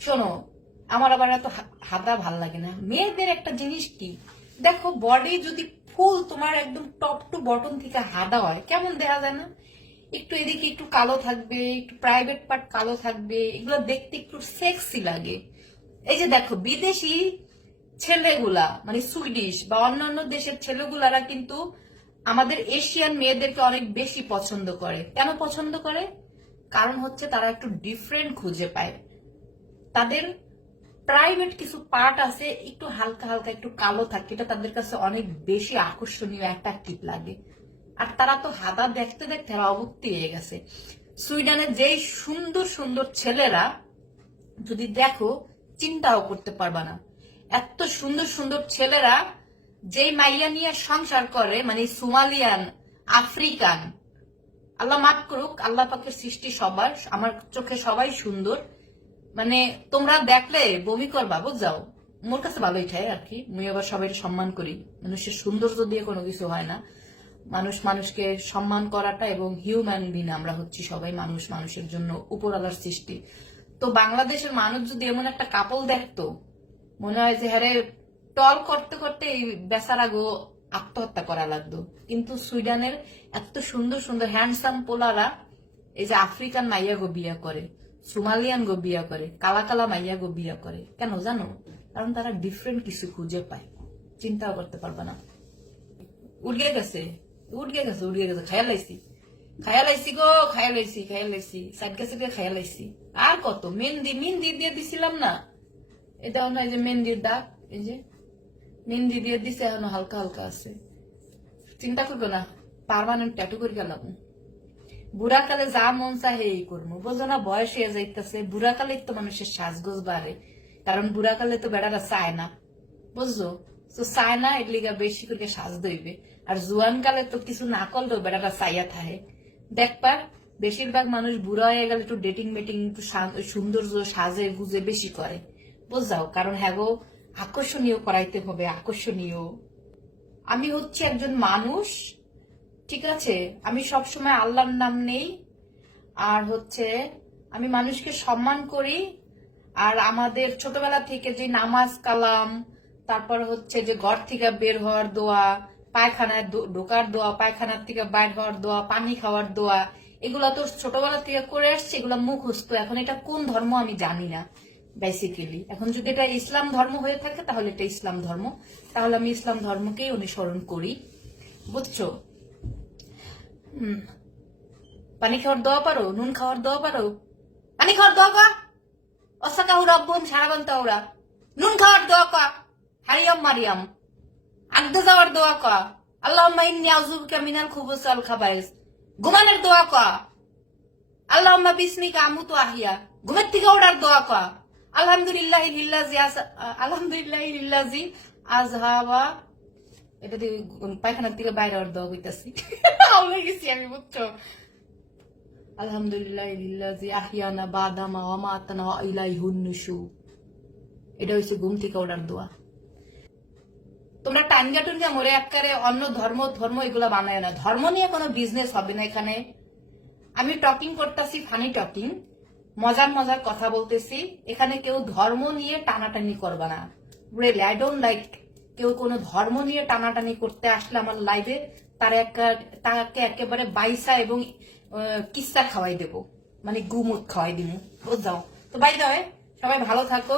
শোনো, আমার আবার এত হা- হাদা ভালো লাগে না। মেয়েদের একটা জিনিস কি? দেখো বডি যদি ফুল তোমার একদম টপ টু বটন থেকে হাদা হয়, কেমন দেখা যায় না? একটু এদিকে একটু কালো থাকবে, একটু প্রাইভেট পার্ট কালো থাকবে, এগুলো দেখতে একটু সেক্সি লাগে। এই যে দেখো, বিদেশি ছেলেগুলা মানে সুইডিশ বা অন্যান্য দেশের ছেলেগুলারা কিন্তু আমাদের এশিয়ান মেয়েদেরকে অনেক বেশি পছন্দ করে। কেন পছন্দ করে? কারণ হচ্ছে তারা একটু ডিফারেন্ট খুঁজে পায়। তাদের প্রাইভেট কিছু পার্ট আছে, একটু হালকা হালকা, একটু কালো থাকে। এটা তাদের কাছে অনেক বেশি আকর্ষণীয় অ্যাট্রাকটিভ লাগে। আর তারা তো হাদা দেখতে দেখতে এরা অভুক্তি হয়ে গেছে। সুইডেনের যেই সুন্দর সুন্দর ছেলেরা যদি দেখো, চিন্তাও করতে পারবা না। এত সুন্দর সুন্দর ছেলেরা যেই মাইয়া নিয়ে সংসার করে মানে সুমালিয়ান, আফ্রিকান, আল্লাহ মাফ করুক, আল্লাহ পাকের সৃষ্টি সবার, আমার চোখে সবাই সুন্দর। মানে তোমরা দেখলে, বমি করবা বুঝাও মোর কাছে ভালোই ঠাই আর কি। মুই আবার সবাই সম্মান করি। মানুষের সৌন্দর্য দিয়ে কোনো কিছু হয় না। মানুষ মানুষকে সম্মান করাটা এবং হিউম্যান বিন আমরা হচ্ছি সবাই, মানুষ মানুষের জন্য উপরালার সৃষ্টি। তো বাংলাদেশের মানুষ যদি এমন একটা কাপল দেখতো, মনে হয় যে হ্যারে টল করতে করতে এই বেচারা গো আত্মহত্যা করা লাগতো। কিন্তু সুইডেনের এত সুন্দর সুন্দর হ্যান্ডসাম পোলারা, এই যে আফ্রিকান মাইয়া গো বিয়া করে। সোমালিয়ান গো বিয়া করে, কালা কালা মাইয়া গো বিয়া করে। কেন জানো? কারণ তারা ডিফারেন্ট কিছু খুঁজে পায়। চিন্তাও করতে পারবে না। উড়গে গেছে উড়গে গেছে উড়গে গেছে। খায়া লাইছি। খায়া লাইছি গো খায়া লাইছি খায়া লাইছি। সাইড গেছে খায়া লাইছি। আর কত? মেহেন্দি মেহেন্দি দিয়ে দিছিলাম না। এটাও না যে মেহেন্দির দাগ এই যে মেহেন্দি দিয়ে দিছে, এখনও হালকা হালকা আছে। চিন্তা করব না পারমানেন্ট ট্যাটু করে গেলাম বুড়াকালে যা মন চাহে এই করব বোঝো না, বয়স হয়ে যাইতেছে। বুড়াকালে তো মানুষের সাজগোজ বাড়ে কারণ বুড়াকালে তো বেড়ারা চায় না। বুঝছ? তো চায় না, এর লিগা বেশি করে সাজ দইবে আর জুয়ান কালে তো কিছু না করলেও বেড়ারা চাইয়া থাকে। দেখবার বেশিরভাগ মানুষ বুড়া হয়ে গেলে একটু ডেটিং মেটিং একটু সৌন্দর্য সাজে গুজে বেশি করে। বুঝাও কারণ হ্যাঁ গো, আকর্ষণীয় করাইতে হবে, আকর্ষণীয়। আমি হচ্ছে একজন মানুষ ঠিক আছে, আমি সবসময় আল্লাহর নাম নেই, আর হচ্ছে আমি মানুষকে সম্মান করি, আর আমাদের ছোটবেলা থেকে যে নামাজ কালাম, তারপর হচ্ছে যে ঘর থেকে বের হওয়ার দোয়া, পায়খানায় ঢোকার দোয়া, পায়খানার থেকে বাইর হওয়ার দোয়া, পানি খাওয়ার দোয়া, এগুলো তো ছোটবেলা থেকে করে আসছে, এগুলা মুখস্থ। এখন এটা কোন ধর্ম আমি জানি না বেসিক্যালি এখন যদি এটা ইসলাম ধর্ম হয়ে থাকে, তাহলে এটা ইসলাম ধর্ম। তাহলে আমি ইসলাম ধর্মকেই অনুসরণ করি। বুঝছ। পানি খাওয়ার দোয়া পারো, নুন খাওয়ার দোয়া পারো। পানি খাওয়ার দোয়া কা অসাকা উড়া বোন সারাবান তাওরা। নুন খাওয়ার দোয়া কা হারিয়াম মারিয়াম। আগদে যাওয়ার দোয়া কা আল্লাহ ইন্নি আউযুবিকা মিনাল খুবুস আল খাবাইস। ঘুমানোর দোয়া কা আল্লাহ বিসমিকা আমুতু আহিয়া। ঘুমের থেকে ওঠার দোয়া কা আলহামদুলিল্লাহ আলহামদুলিল্লাহ আজহাবা এটা দিয়ে পায়খানার থেকে বাইরে হওয়ার দোয়া কইতাছি আউলে গেছি আমি বুঝছ। আলহামদুলিল্লাহ লিল্লাজি আহিয়ানা বাদামা ওয়া মাতানা ওয়া ইলাইহুন নুশুর। এটা হচ্ছে ঘুম থেকে ওঠার দোয়া। তোমরা টানজা টুনজা মরে এককারে অন্য ধর্ম ধর্ম এগুলা বানায় না। ধর্ম নিয়ে কোনো বিজনেস হবে না এখানে। আমি টকিং করতেছি ফানি টকিং মজার মজার কথা বলতেছি। এখানে কেউ ধর্ম নিয়ে টানাটানি করবে না। রিয়েলি আই ডোন্ট লাইক কেউ কোনো ধর্ম নিয়ে টানাটানি করতে আসলে আমার লাইভে তার তাকে একেবারে বাইসা এবং কিস্সা খাওয়াই দেবো। মানে গুমুট খাওয়াই দিব বুঝ যাও তো বাই দয় সবাই ভালো থাকো।